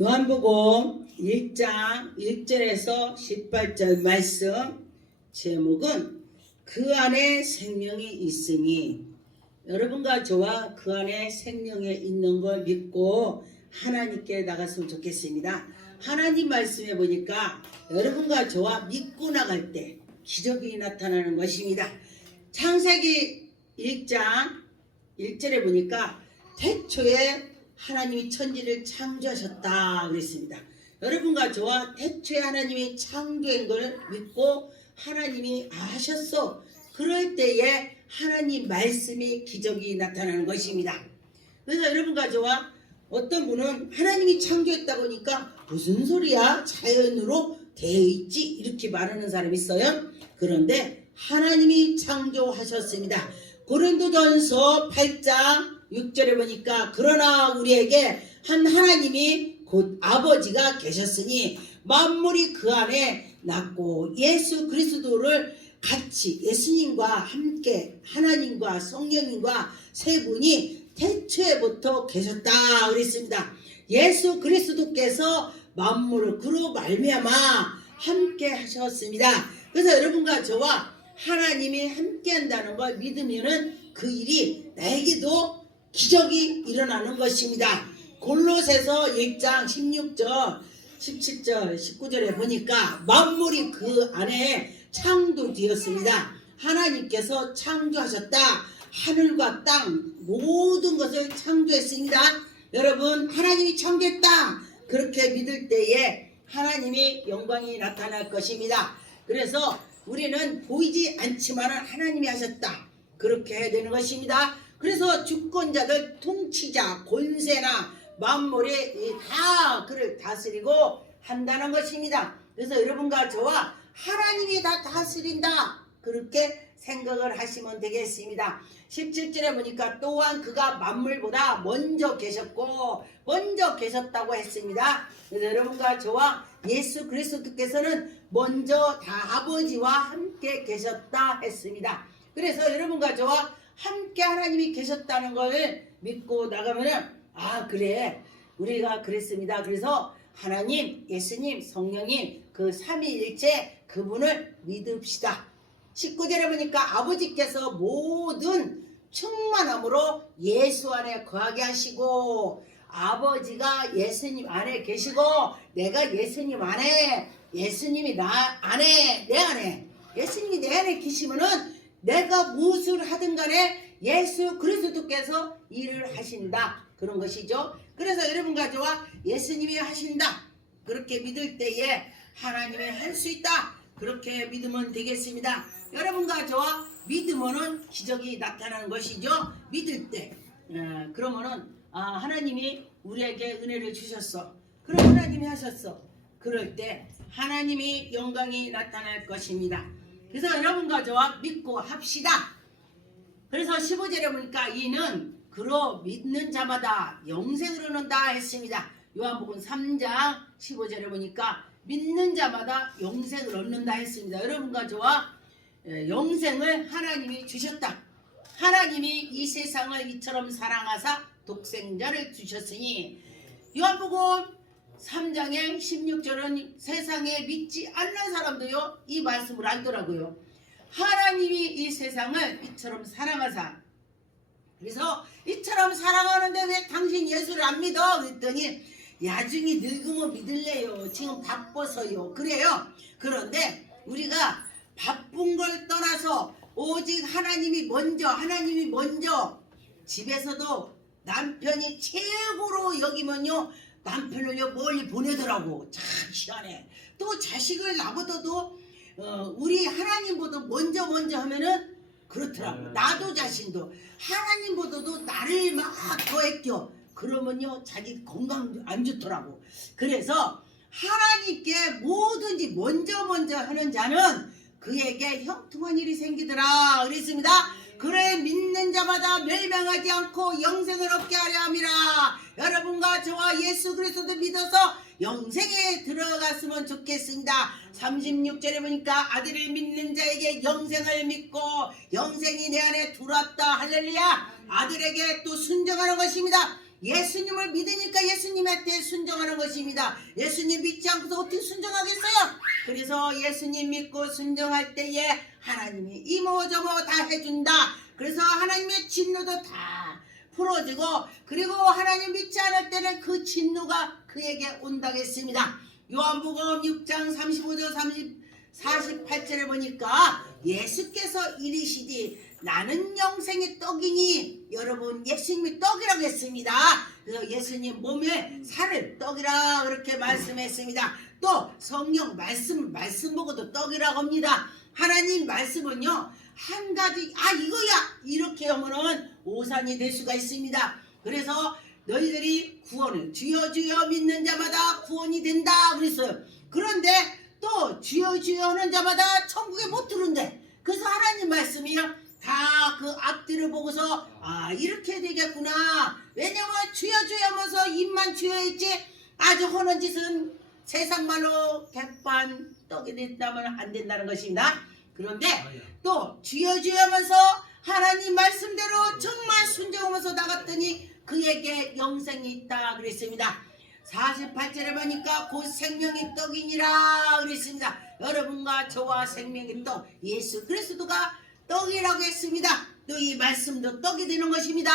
요한복음 1장 1절에서 18절 말씀 제목은 그 안에 생명이 있으니, 여러분과 저와 그 안에 생명이 있는 걸 믿고 하나님께 나갔으면 좋겠습니다. 하나님 말씀에 보니까 여러분과 저와 믿고 나갈 때 기적이 나타나는 것입니다. 창세기 1장 1절에 보니까 태초에 하나님이 천지를 창조하셨다 그랬습니다. 여러분과 저와 태초에 하나님이 창조한 걸 믿고 하나님이 하셨어. 그럴 때에 하나님 말씀이 기적이 나타나는 것입니다. 그래서 여러분과 저와 어떤 분은 하나님이 창조했다고 하니까 무슨 소리야? 자연으로 되어 있지? 이렇게 말하는 사람이 있어요. 그런데 하나님이 창조하셨습니다. 고린도전서 8장 6절에 보니까 그러나 우리에게 한 하나님이 곧 아버지가 계셨으니 만물이 그 안에 났고 예수 그리스도를 같이 예수님과 함께 하나님과 성령님과 세 분이 태초에부터 계셨다 그랬습니다. 예수 그리스도께서 만물을 그로 말미암아 함께 하셨습니다. 그래서 여러분과 저와 하나님이 함께 한다는 걸 믿으면은 그 일이 나에게도 기적이 일어나는 것입니다. 골로새서 1장 16절 17절 19절에 보니까 만물이 그 안에 창조되었습니다. 하나님께서 창조하셨다. 하늘과 땅 모든 것을 창조했습니다. 여러분, 하나님이 창조했다. 그렇게 믿을 때에 하나님의 영광이 나타날 것입니다. 그래서 우리는 보이지 않지만 하나님이 하셨다. 그렇게 해야 되는 것입니다. 그래서 주권자들, 통치자, 권세나 만물이 다 그를 다스리고 한다는 것입니다. 그래서 여러분과 저와 하나님이 다 다스린다. 그렇게 생각을 하시면 되겠습니다. 17절에 보니까 또한 그가 만물보다 먼저 계셨고 먼저 계셨다고 했습니다. 그래서 여러분과 저와 예수 그리스도께서는 먼저 다 아버지와 함께 계셨다 했습니다. 그래서 여러분과 저와 함께 하나님이 계셨다는 걸 믿고 나가면은 그래 우리가 그랬습니다. 그래서 하나님, 예수님, 성령님 그 삼위일체 그분을 믿읍시다. 19절에 보니까 아버지께서 모든 충만함으로 예수 안에 거하게 하시고 아버지가 예수님 안에 계시고 내가 예수님 안에, 예수님이 나 안에, 내 안에, 예수님이 내 안에 계시면은 내가 무엇을 하든 간에 예수 그리스도께서 일을 하신다. 그런 것이죠. 그래서 여러분과 저와 예수님이 하신다. 그렇게 믿을 때에 하나님이 할 수 있다. 그렇게 믿으면 되겠습니다. 여러분과 저와 믿으면은 기적이 나타나는 것이죠. 믿을 때. 그러면은 하나님이 우리에게 은혜를 주셨어. 그럼 하나님이 하셨어. 그럴 때 하나님이 영광이 나타날 것입니다. 그래서 여러분과 저와 믿고 합시다. 그래서 15절에 보니까 이는 그로 믿는 자마다 영생을 얻는다 했습니다. 요한복음 3장 15절에 보니까 믿는 자마다 영생을 얻는다 했습니다. 여러분과 저와 영생을 하나님이 주셨다. 하나님이 이 세상을 이처럼 사랑하사 독생자를 주셨으니 요한복음 3장의 16절은 세상에 믿지 않는 사람도요 이 말씀을 알더라고요. 하나님이 이 세상을 이처럼 사랑하사, 그래서 이처럼 사랑하는데 왜 당신 예수를 안 믿어? 그랬더니 나중에 늙으면 믿을래요. 지금 바빠서요. 그래요. 그런데 우리가 바쁜 걸 떠나서 오직 하나님이 먼저 집에서도 남편이 최고로 여기면요 남편을요 멀리 보내더라고. 참 희한해. 또 자식을 나보다도 우리 하나님보다 먼저 하면은 그렇더라고. 나도 자신도 하나님보다도 나를 막 더 애껴. 그러면요 자기 건강 안 좋더라고. 그래서 하나님께 뭐든지 먼저 하는 자는 그에게 형통한 일이 생기더라 그랬습니다. 그래 믿는 자마다 멸망하지 않고 영생을 얻게 하려 함이라. 여러분과 저와 예수 그리스도를 믿어서 영생에 들어갔으면 좋겠습니다. 36절에 보니까 아들을 믿는 자에게 영생을 믿고 영생이 내 안에 들어왔다. 할렐루야. 아들에게 또 순종하는 것입니다. 예수님을 믿으니까 예수님한테 순종하는 것입니다. 예수님 믿지 않고서 어떻게 순종하겠어요? 그래서 예수님 믿고 순종할 때에 하나님이 이모저모 다 해준다. 그래서 하나님의 진노도 다 풀어주고, 그리고 하나님 믿지 않을 때는 그 진노가 그에게 온다고 했습니다. 요한복음 6장 35절 48절에 보니까 예수께서 이르시되 나는 영생의 떡이니, 여러분 예수님이 떡이라고 했습니다. 그래서 예수님 몸에 살을 떡이라 그렇게 말씀했습니다. 또 성령 말씀 보고도 떡이라고 합니다. 하나님 말씀은요 한 가지 이거야 이렇게 하면은 오산이 될 수가 있습니다. 그래서 너희들이 구원을 주여 주여 믿는 자마다 구원이 된다 그랬어요. 그런데 또 주여 주여 하는 자마다 천국에 못 들어온대. 그래서 하나님 말씀이요 다 그 앞뒤를 보고서 이렇게 되겠구나. 왜냐면 주여 주여 하면서 입만 주여 있지 아주 하는 짓은 세상말로 백반 떡이 된다면 안 된다는 것입니다. 그런데 또 주여 주여 하면서 하나님 말씀대로 정말 순종하면서 나갔더니 그에게 영생이 있다 그랬습니다. 48절에 보니까 곧 생명의 떡이니라 그랬습니다. 여러분과 저와 생명의 떡 예수 그리스도가 떡이라고 했습니다. 또 이 말씀도 떡이 되는 것입니다.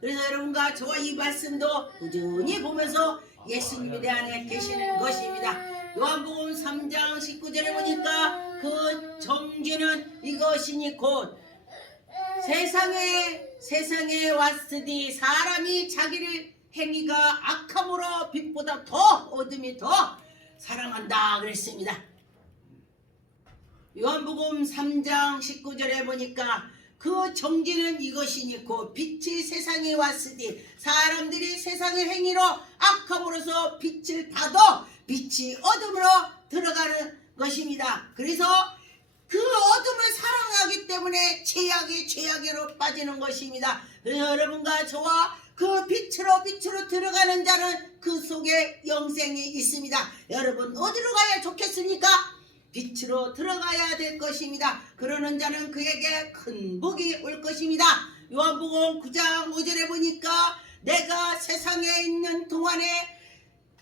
그래서 여러분과 저와 이 말씀도 꾸준히 보면서 예수님이 내 안에 계시는 것입니다. 요한복음 3장 19절에 보니까 그 정죄는 이것이니 곧 세상에 왔으니 사람이 자기를 행위가 악함으로 빛보다 더 어둠이 더 사랑한다 그랬습니다. 요한복음 3장 19절에 보니까 그 정죄는 이것이니 곧 빛이 세상에 왔으니 사람들이 세상의 행위로 악함으로서 빛을 받아 빛이 어둠으로 들어가는 것입니다. 그래서 그 어둠을 사랑하기 때문에 죄악으로 빠지는 것입니다. 그래서 여러분과 저와 그 빛으로 들어가는 자는 그 속에 영생이 있습니다. 여러분 어디로 가야 좋겠습니까? 빛으로 들어가야 될 것입니다. 그러는 자는 그에게 큰 복이 올 것입니다. 요한복음 9장 5절에 보니까 내가 세상에 있는 동안에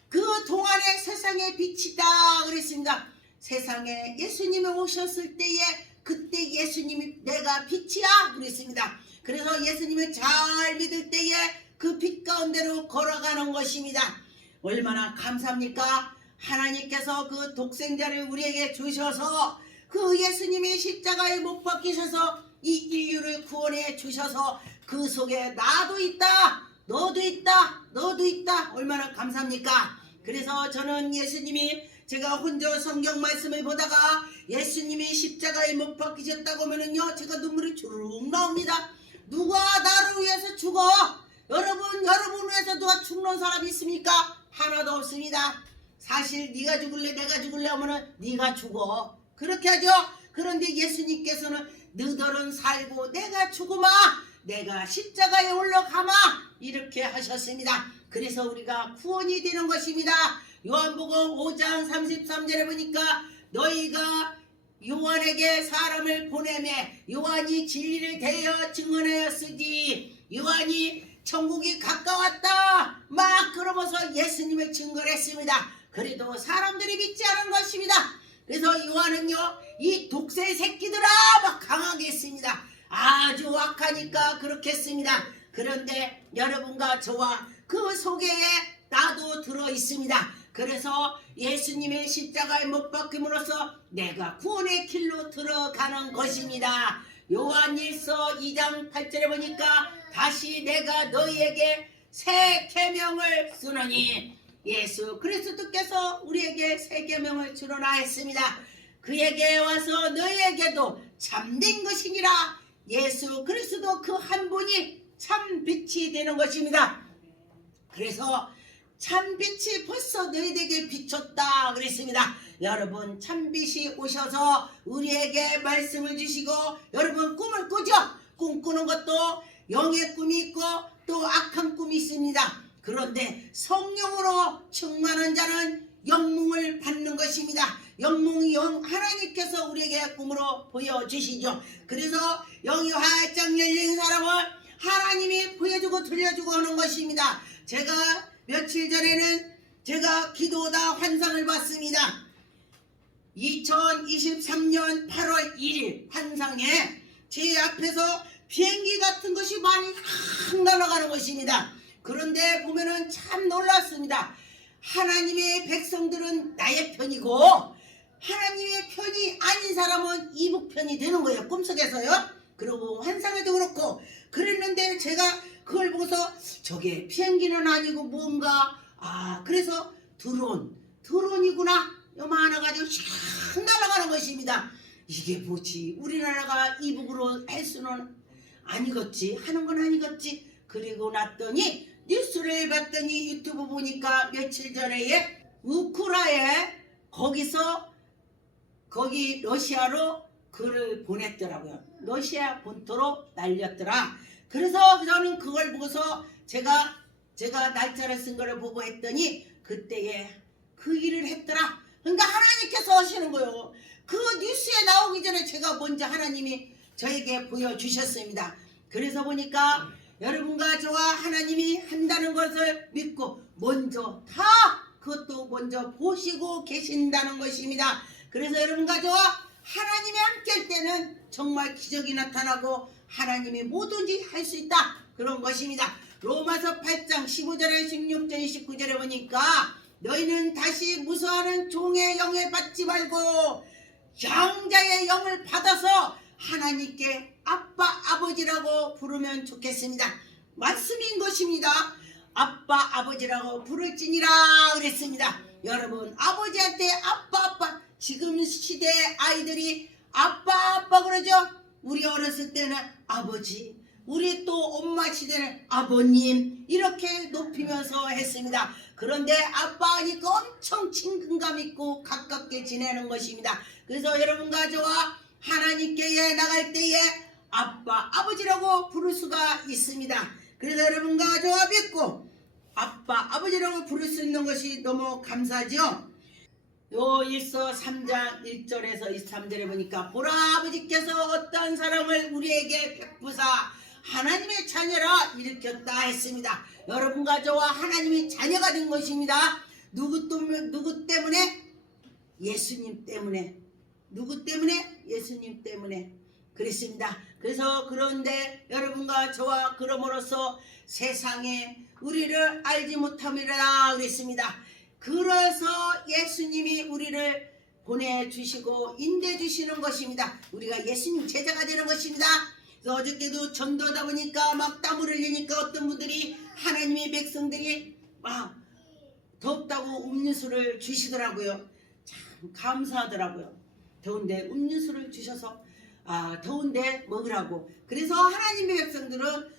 그 동안에 세상의 빛이다 그랬습니다. 세상에 예수님이 오셨을 때에 그때 예수님이 내가 빛이야 그랬습니다. 그래서 예수님을 잘 믿을 때에 그 빛 가운데로 걸어가는 것입니다. 얼마나 감사합니까? 하나님께서 그 독생자를 우리에게 주셔서 그 예수님이 십자가에 못 박히셔서 이 인류를 구원해 주셔서 그 속에 나도 있다 너도 있다 얼마나 감사합니까? 그래서 저는 예수님이 제가 혼자 성경 말씀을 보다가 예수님이 십자가에 못 박히셨다고 하면은요 제가 눈물이 주르륵 나옵니다. 누가 나를 위해서 죽어? 여러분 위해서 누가 죽는 사람이 있습니까? 하나도 없습니다. 사실 네가 죽을래 내가 죽을래 하면은 네가 죽어 그렇게 하죠. 그런데 예수님께서는 너희들은 살고 내가 죽으마 내가 십자가에 올라가마 이렇게 하셨습니다. 그래서 우리가 구원이 되는 것입니다. 요한복음 5장 33절에 보니까 너희가 요한에게 사람을 보내매 요한이 진리를 대하여 증언하였으니 요한이 천국이 가까웠다 막 그러면서 예수님을 증거했습니다. 그래도 사람들이 믿지 않은 것입니다. 그래서 요한은요 이 독새 새끼들아 막 강하게 했습니다. 아주 악하니까 그렇게 했습니다. 그런데 여러분과 저와 그 속에 나도 들어 있습니다. 그래서 예수님의 십자가에 못 박힘으로써 내가 구원의 길로 들어가는 것입니다. 요한일서 2장 8절에 보니까 다시 내가 너희에게 새 계명을 쓰노니 예수 그리스도께서 우리에게 새 계명을 주노라 했습니다. 그에게 와서 너희에게도 참된 것이니라. 예수 그리스도 그 한 분이 참 빛이 되는 것입니다. 그래서 참빛이 벌써 너희에게 비쳤다 그랬습니다. 여러분 참빛이 오셔서 우리에게 말씀을 주시고 여러분 꿈을 꾸죠. 꿈꾸는 것도 영의 꿈이 있고 또 악한 꿈이 있습니다. 그런데 성령으로 충만한 자는 영몽을 받는 것입니다. 영몽이 하나님께서 우리에게 꿈으로 보여주시죠. 그래서 영이 활짝 열린 사람은 하나님이 보여주고 들려주고 하는 것입니다. 제가 며칠 전에는 제가 기도하다 환상을 봤습니다. 2023년 8월 1일 환상에 제 앞에서 비행기 같은 것이 많이 확 날아가는 것입니다. 그런데 보면은 참 놀랐습니다. 하나님의 백성들은 나의 편이고 하나님의 편이 아닌 사람은 이북 편이 되는 거예요. 꿈속에서요. 그리고 환상에도 그렇고 그랬는데 제가 그걸 보고서 저게 비행기는 아니고 뭔가 그래서 드론이구나 요만한 가지고 샥 날아가는 것입니다. 이게 뭐지? 우리나라가 이북으로 할 수는 아니겠지 하는 건 아니겠지. 그리고 났더니 뉴스를 봤더니 유튜브 보니까 며칠 전에 우크라이나에 거기 러시아로 글을 보냈더라고요. 러시아 본토로 날렸더라. 그래서 저는 그걸 보고서 제가 날짜를 쓴 거를 보고 했더니 그때에 그 일을 했더라. 그러니까 하나님께서 하시는 거예요. 그 뉴스에 나오기 전에 제가 먼저 하나님이 저에게 보여주셨습니다. 그래서 보니까 여러분과 저와 하나님이 한다는 것을 믿고 그것도 먼저 보시고 계신다는 것입니다. 그래서 여러분과 저와 하나님이 함께 할 때는 정말 기적이 나타나고 하나님이 뭐든지 할 수 있다 그런 것입니다. 로마서 8장 15절에 16절에 19절에 보니까 너희는 다시 무서워하는 종의 영을 받지 말고 양자의 영을 받아서 하나님께 아빠 아버지라고 부르면 좋겠습니다. 말씀인 것입니다. 아빠 아버지라고 부를지니라 그랬습니다. 여러분 아버지한테 아빠 지금 시대 아이들이 아빠 그러죠. 우리 어렸을 때는 아버지, 우리 또 엄마 시대는 아버님 이렇게 높이면서 했습니다. 그런데 아빠 하니까 엄청 친근감 있고 가깝게 지내는 것입니다. 그래서 여러분과 저와 하나님께 나갈 때에 아빠 아버지라고 부를 수가 있습니다. 그래서 여러분과 저와 믿고 아빠 아버지라고 부를 수 있는 것이 너무 감사하죠. 요 일서 3장 1절에서 23절에 보니까 보라 아버지께서 어떠한 사랑을 우리에게 베푸사 하나님의 자녀라 일으켰다 했습니다. 여러분과 저와 하나님이 자녀가 된 것입니다. 누구 때문에? 예수님 때문에. 누구 때문에? 예수님 때문에 그랬습니다. 그래서 그런데 여러분과 저와 그럼으로써 세상에 우리를 알지 못함이라 그랬습니다. 그래서 예수님이 우리를 보내주시고 인도해주시는 것입니다. 우리가 예수님 제자가 되는 것입니다. 그래서 어저께도 전도하다 보니까 막 땀을 흘리니까 어떤 분들이 하나님의 백성들이 막 덥다고 음료수를 주시더라고요. 참 감사하더라고요. 더운데 음료수를 주셔서 더운데 먹으라고. 그래서 하나님의 백성들은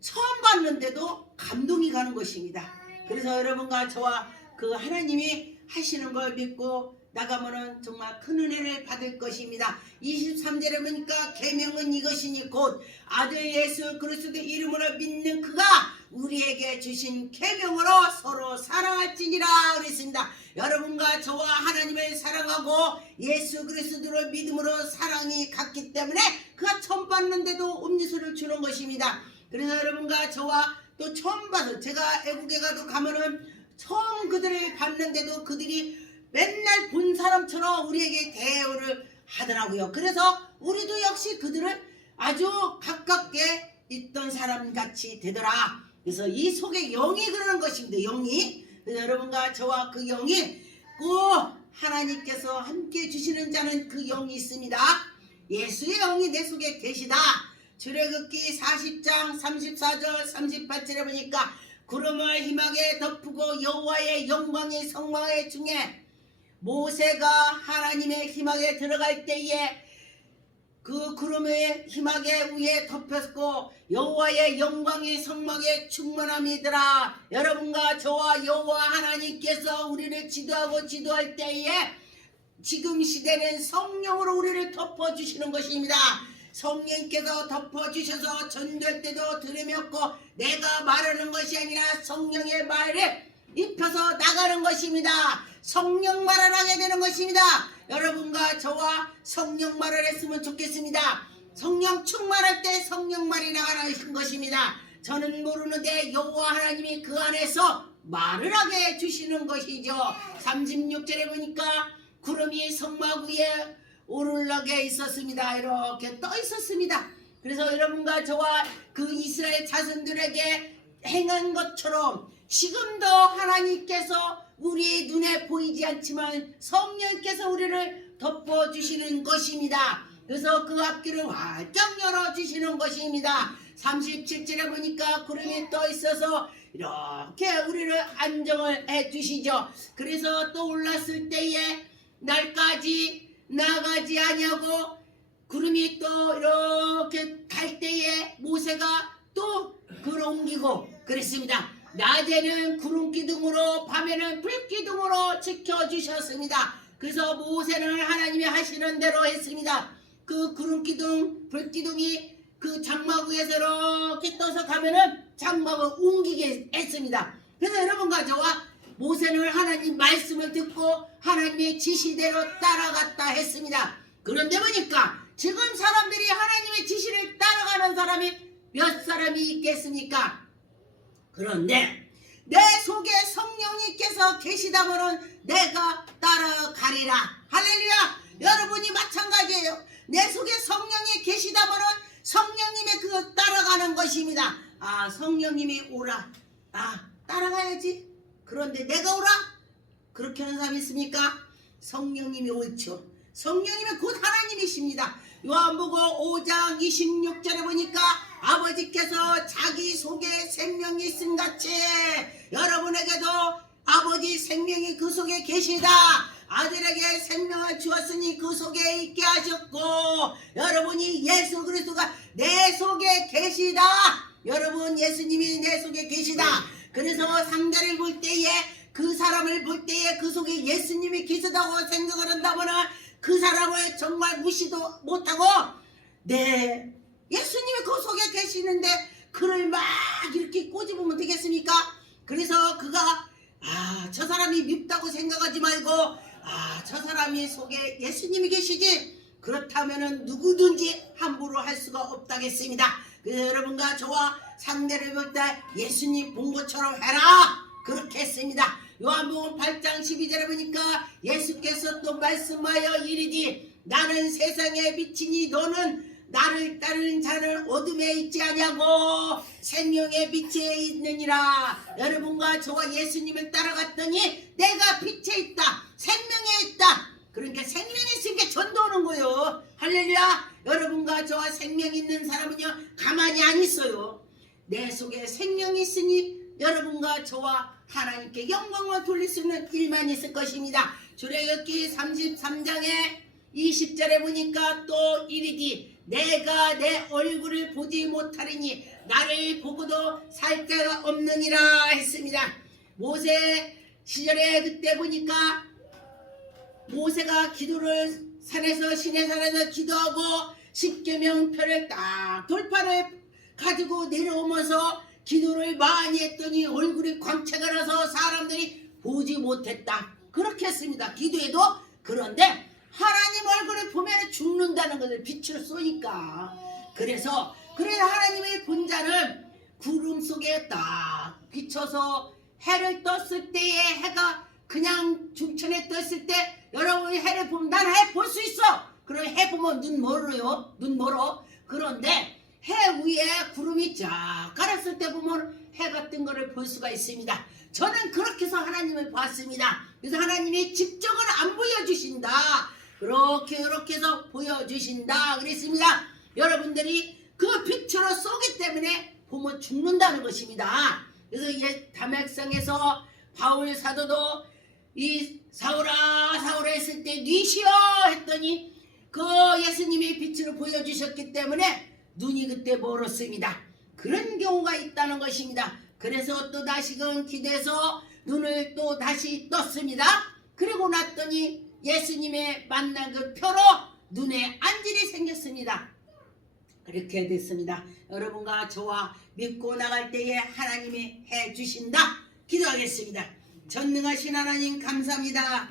처음 봤는데도 감동이 가는 것입니다. 그래서 여러분과 저와 그 하나님이 하시는 걸 믿고 나가면은 정말 큰 은혜를 받을 것입니다. 23절에 보니까 계명은 이것이니 곧 아들 예수 그리스도의 이름으로 믿는 그가 우리에게 주신 계명으로 서로 사랑할지니라 그랬습니다. 여러분과 저와 하나님을 사랑하고 예수 그리스도를 믿음으로 사랑이 갔기 때문에 그가 처음 봤는데도 음료수를 주는 것입니다. 그래서 여러분과 저와 또 처음 봐서 제가 애국에 가면은 처음 그들을 봤는데도 그들이 맨날 본 사람처럼 우리에게 대우를 하더라고요. 그래서 우리도 역시 그들을 아주 가깝게 있던 사람같이 되더라. 그래서 이 속에 영이 그러는 것입니다. 영이. 그래서 여러분과 저와 그 영이 꼭 하나님께서 함께 주시는 자는 그 영이 있습니다. 예수의 영이 내 속에 계시다. 출애굽기 40장 34절 38절에 보니까 구름을 희망에 덮고 여호와의 영광이 성막의 중에 모세가 하나님의 희망에 들어갈 때에 그 구름의 희망의 위에 덮였고 여호와의 영광이 성막에 충만함이더라. 여러분과 저와 여호와 하나님께서 우리를 지도할 때에 지금 시대는 성령으로 우리를 덮어주시는 것입니다. 성령께서 덮어주셔서 전도할 때도 들으셨고 내가 말하는 것이 아니라 성령의 말을 입혀서 나가는 것입니다. 성령 말을 하게 되는 것입니다. 여러분과 저와 성령 말을 했으면 좋겠습니다. 성령 충만할 때 성령 말이 나가는 것입니다. 저는 모르는데 여호와 하나님이 그 안에서 말을 하게 해주시는 것이죠. 36절에 보니까 구름이 성막 위에 오르락에 있었습니다. 이렇게 떠 있었습니다. 그래서 여러분과 저와 그 이스라엘 자손들에게 행한 것처럼 지금도 하나님께서 우리의 눈에 보이지 않지만 성령께서 우리를 덮어주시는 것입니다. 그래서 그 앞길을 활짝 열어주시는 것입니다. 37절에 보니까 구름이 떠 있어서 이렇게 우리를 안정을 해주시죠. 그래서 또 올랐을 때에 날까지 나가지 아니하고 구름이 또 이렇게 갈 때에 모세가 또 그를 옮기고 그랬습니다. 낮에는 구름 기둥으로 밤에는 불 기둥으로 지켜주셨습니다. 그래서 모세는 하나님이 하시는 대로 했습니다. 그 구름 기둥 불 기둥이 그 장막 위에서 이렇게 떠서 가면은 장막을 옮기게 했습니다. 그래서 여러분과 저와 모세는 하나님 말씀을 듣고 하나님의 지시대로 따라갔다 했습니다. 그런데 보니까 지금 사람들이 하나님의 지시를 따라가는 사람이 몇 사람이 있겠습니까? 그런데 내 속에 성령님께서 계시다면 내가 따라가리라. 할렐루야. 여러분이 마찬가지예요. 내 속에 성령이 계시다면 성령님의 그거 따라가는 것입니다. 아, 성령님이 오라. 아, 따라가야지. 그런데 내가 오라? 그렇게 하는 사람이 있습니까? 성령님이 옳죠. 성령님은 곧 하나님이십니다. 요한복음 5장 26절에 보니까 아버지께서 자기 속에 생명이 있음 같이 여러분에게도 아버지 생명이 그 속에 계시다. 아들에게 생명을 주었으니 그 속에 있게 하셨고 여러분이 예수 그리스도가 내 속에 계시다. 여러분 예수님이 내 속에 계시다. 그래서 상대를 볼 때에 그 사람을 볼 때에 그 속에 예수님이 계시다고 생각을 한다면 그 사람을 정말 무시도 못하고 네 예수님이 그 속에 계시는데 그를 막 이렇게 꼬집으면 되겠습니까? 그래서 그가 저 사람이 밉다고 생각하지 말고 저 사람이 속에 예수님이 계시지 그렇다면은 누구든지 함부로 할 수가 없다겠습니다. 그래서 여러분과 저와 상대를 볼 때 예수님 본 것처럼 해라 그렇게 했습니다. 요한복음 8장 12절에 보니까 예수께서 또 말씀하여 이르되 나는 세상의 빛이니 너는 나를 따르는 자는 어둠에 있지 아니하고 생명의 빛에 있느니라. 여러분과 저와 예수님을 따라갔더니 내가 빛에 있다 생명에 있다. 그러니까 생명이 있으니까 전도하는 거예요. 할렐루야. 여러분과 저와 생명 있는 사람은요 가만히 안 있어요. 내 속에 생명이 있으니 여러분과 저와 하나님께 영광을 돌릴 수 있는 일만 있을 것입니다. 출애굽기 33장에 20절에 보니까 또 이르기 내가 내 얼굴을 보지 못하리니 나를 보고도 살 자가 없느니라 했습니다. 모세 시절에 그때 보니까 모세가 기도를 산에서 시내산에서 기도하고 십계명표를 딱 돌파를 가지고 내려오면서 기도를 많이 했더니 얼굴이 광채가 나서 사람들이 보지 못했다. 그렇게 했습니다. 기도해도. 그런데 하나님 얼굴을 보면 죽는다는 것을 빛을 쏘니까. 그래서 하나님의 본자는 구름 속에 딱 비춰서 해를 떴을 때에 해가 그냥 중천에 떴을 때 여러분이 해를 보면 난 해 볼 수 있어. 그럼 해 보면 눈 멀어요. 눈 멀어. 그런데 해 위에 구름이 쫙 깔았을 때 보면 해가 뜬 거를 볼 수가 있습니다. 저는 그렇게 해서 하나님을 봤습니다. 그래서 하나님이 직접은 안 보여주신다. 그렇게 해서 보여주신다 그랬습니다. 여러분들이 그 빛으로 쏘기 때문에 보면 죽는다는 것입니다. 그래서 담액성에서 바울 사도도 이 사울아 사울아 했을 때 뉘시어 했더니 그 예수님이 빛으로 보여주셨기 때문에 눈이 그때 멀었습니다. 그런 경우가 있다는 것입니다. 그래서 또 다시금 기도해서 눈을 또 다시 떴습니다. 그리고 났더니 예수님의 만난 그 표로 눈에 안질이 생겼습니다. 그렇게 됐습니다. 여러분과 저와 믿고 나갈 때에 하나님이 해주신다. 기도하겠습니다. 전능하신 하나님 감사합니다.